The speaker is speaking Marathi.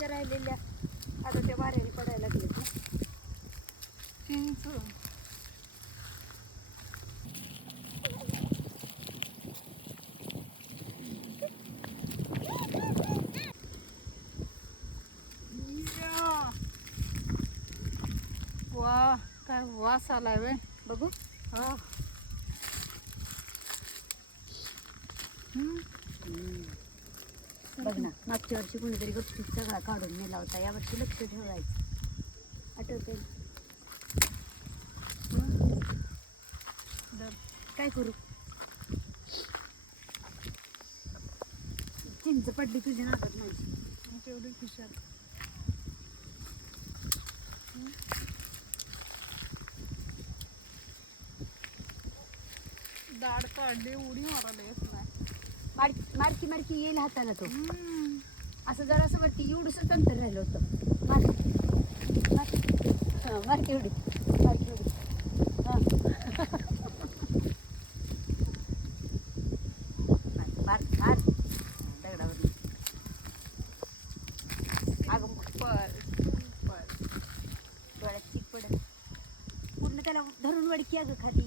चिंचेच्या राहिलेल्या आता त्या वाऱ्याने पडायला लागलेत ना. चिंच वा काय वास आलाय वे बघू. हा बघ ना, मागच्या वर्षी कोणीतरी गपचूप सगळा काढून नेला होता, यावर्षी लक्ष ठेवायचं. आठवते काय करू. चिंच पडली तुझ्या नाकात माझी. तेवढी खुशाल दाढ काढली उडी मारायला येत नाही. मारकी मारकी येईल हाताला तो. असं जरा असं वाटतं एवढंसं अंतर राहिलं होतं. मारकी उडी मारकी उडी. मार मार दगडावर. अगं डोळ्यात चीक पडत पूर्ण त्याला धरून वडकी अगं खाली.